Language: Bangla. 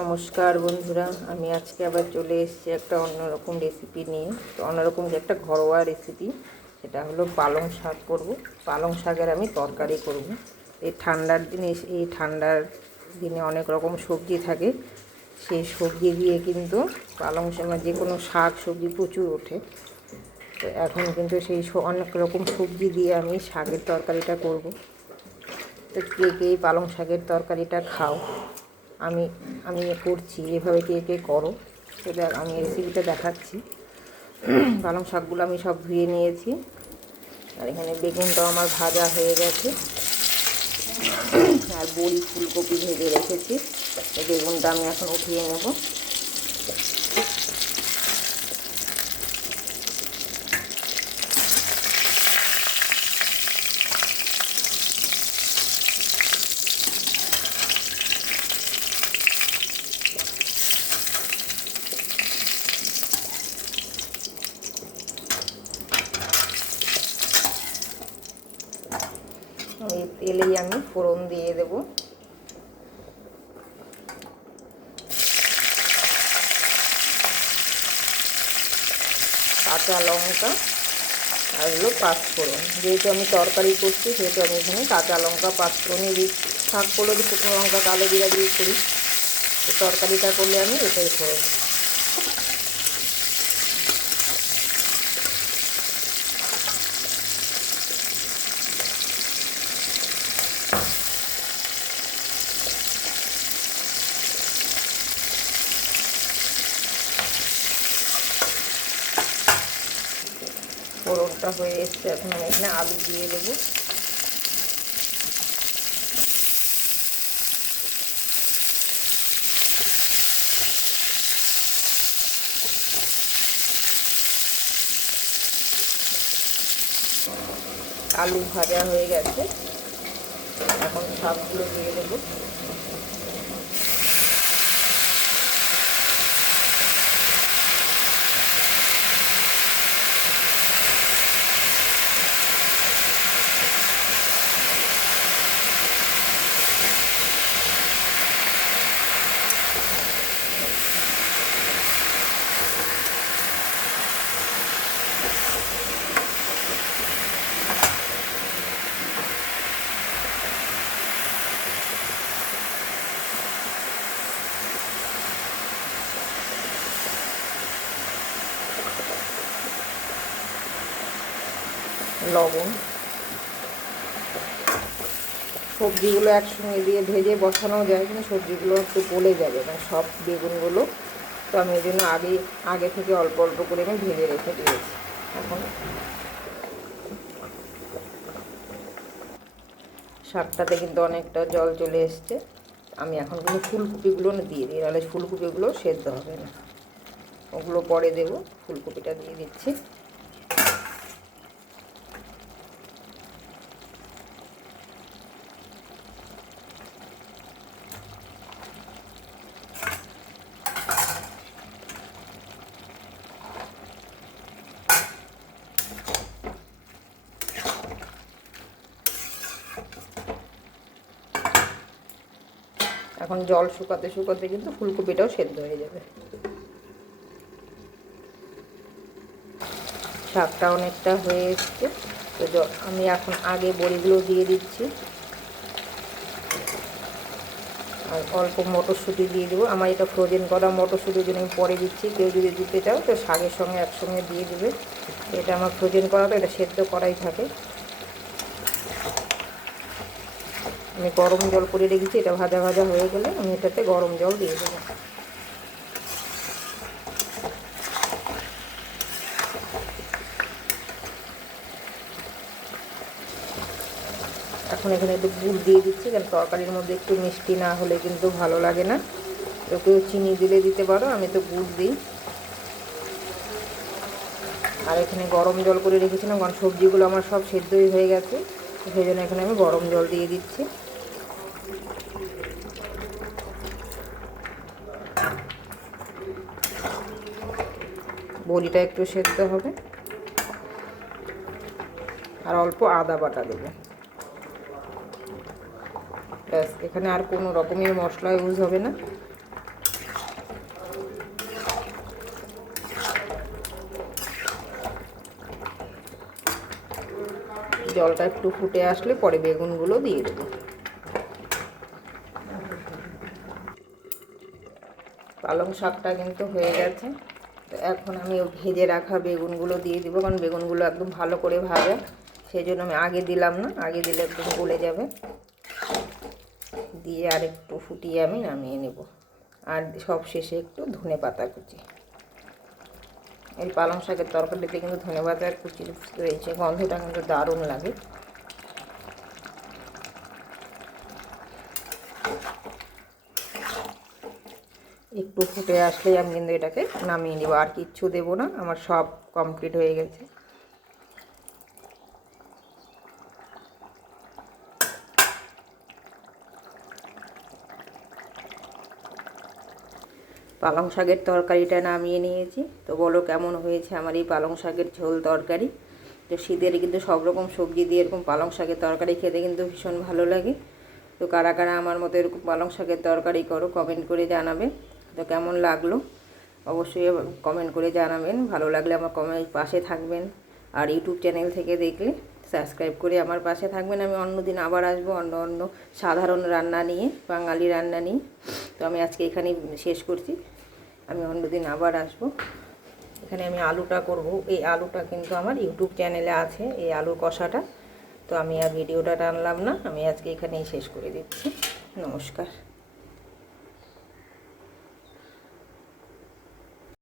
নমস্কার বন্ধুরা, আমি আজকে আবার চলে এসেছি একটা অন্যরকম রেসিপি নিয়ে। তো অন্যরকম যে একটা ঘরোয়া রেসিপি, সেটা হলো পালং শাক করব। পালং শাকের আমি তরকারি করব। এই ঠান্ডার দিনে অনেক রকম সবজি থাকে, সেই সবজি দিয়ে কিন্তু পালং শাক যে কোনো শাক সবজি প্রচুর ওঠে। তো এখন কিন্তু সেই অনেক রকম সবজি দিয়ে আমি শাকের তরকারিটা করব। তো কে কে পালং শাকের তরকারিটা খাও, আমি আমি করছি, এভাবে কে কে করো সেটা আমি রেসিপিটা দেখাচ্ছি। পালং শাকগুলো আমি সব ধুয়ে নিয়েছি, আর এখানে বেগুনটাও আমার ভাজা হয়ে গেছে, আর বড়ি ফুলকপি ভেজে রেখেছি। বেগুনটা আমি এখন উঠিয়ে নেব। এই তেলেই আমি ফোড়ন দিয়ে দেব। কাঁচা লঙ্কা আর হলো পাঁচফোড়ন। যেহেতু আমি তরকারি করছি সেহেতু আমি এখানে কাঁচা লঙ্কা পাঁচফোড়নে দিচ্ছি। শাক করলে যে শুকনো লঙ্কা কালো জিরা দিয়ে করি, তো তরকারিটা করলে আমি এটাই করব। ফোড়নটা হয়ে এসছে, এখন আমি এখানে আলু দিয়ে দেবো। আলু ভাজা হয়ে গেছে, এখন শাকগুলো দিয়ে দেবো। লবণ, সবজিগুলো একসঙ্গে দিয়ে ভেজে বসানো যায়, কিন্তু সবজিগুলো একটু গলে যাবে না সব বেগুনগুলো। তো আমি এই জন্য আগে থেকে অল্প অল্প করে আমি ভেজে রেখে দিয়েছি। এখন শাকটাতে কিন্তু অনেকটা জল চলে এসছে। আমি এখন কিন্তু ফুলকপিগুলো দিয়ে দিই, নাহলে ফুলকপিগুলো সেদ্ধ হবে না। ওগুলো পরে দেবো, ফুলকপিটা দিয়ে দিচ্ছি। এখন জল শুকাতে শুকাতে কিন্তু ফুলকপিটাও সেদ্ধ হয়ে যাবে। শাকটা অনেকটা হয়ে এসছে, তো আমি এখন আগে বড়িগুলো দিয়ে দিচ্ছি, আর অল্প মটরশুঁটি দিয়ে দেবো। আমার এটা ফ্রোজেন করা মটরশুঁটির জন্য আমি পরে দিচ্ছি, কেউ যদি দিতে চাও তো শাকের সঙ্গে একসঙ্গে দিয়ে দেবে। এটা আমার ফ্রোজেন করা, তো এটা সেদ্ধ করাই থাকে। আমি গরম জল করে রেখেছি, এটা ভাজা ভাজা হয়ে গেলে আমি এটাতে গরম জল দিয়ে দেবো। এখন এখানে একটু গুড় দিয়ে দিচ্ছি, কারণ তরকারির মধ্যে একটু মিষ্টি না হলে কিন্তু ভালো লাগে না। তো কেউ চিনি দিলে দিতে পারো, আমি তো গুড় দিই। আর এখানে গরম জল করে রেখেছিলাম, কারণ সবজিগুলো আমার সব সেদ্ধই হয়ে গেছে, সেই জন্য এখানে আমি গরম জল দিয়ে দিচ্ছি। বড়িটা একটু সেদ্ধ হবে, আর অল্প আদা বাটা দেবো। ব্যাস, এখানে আর কোনো রকমের মশলা ইউজ হবে না। জলটা একটু ফুটে আসলে পরে বেগুনগুলো দিয়ে দেবো। পালং শাকটা কিন্তু হয়ে গেছে। তো এখন আমি ভেজে রাখা বেগুনগুলো দিয়ে দিব, কারণ বেগুনগুলো একদম ভালো করে ভাজা, সেই জন্য আমি আগে দিলাম না, আগে দিলে একদম গলে যাবে। দিয়ে আর একটু ফুটিয়ে আমি নামিয়ে নেব। আর সব শেষে একটু ধনেপাতা কুচি। এই পালং শাকের তরকারিতে কিন্তু ধনেপাতার কুচি রয়েছে, গন্ধটা কিন্তু দারুণ লাগে। একটু ফুটে আসলেই আমি কিন্তু এটাকে নামিয়ে নেব, আর কিচ্ছু দেবো না, আমার সব কমপ্লিট হয়ে গেছে। পালং শাকের তরকারিটা নামিয়ে নিয়েছি। তো বলো কেমন হয়েছে আমার এই পালং শাকের ঝোল তরকারি। তো শীতের কিন্তু সব রকম সবজি দিয়ে এরকম পালং শাকের তরকারি খেতে কিন্তু ভীষণ ভালো লাগে। তো কারা কারা আমার মতো এরকম পালং শাকের তরকারি করো কমেন্ট করে জানাবে। তো কেমন লাগলো অবশ্যই কমেন্ট করে জানাবেন। ভালো লাগলে আমার কমেন্ট পাশে থাকবেন। আর ইউটিউব চ্যানেল থেকে দেখলে সাবস্ক্রাইব করে আমার পাশে থাকবেন। আমি অন্যদিন আবার আসবো অন্য সাধারণ রান্না নিয়ে, বাঙালি রান্না নিয়ে। তো আমি আজকে এখানেই শেষ করছি, আমি অন্যদিন আবার আসবো। এখানে আমি আলুটা করব, এই আলুটা কিন্তু আমার ইউটিউব চ্যানেলে আছে, এই আলুর কষাটা। তো আমি আর ভিডিওটা টানলাম না, আমি আজকে এখানেই শেষ করে দিচ্ছি। নমস্কার।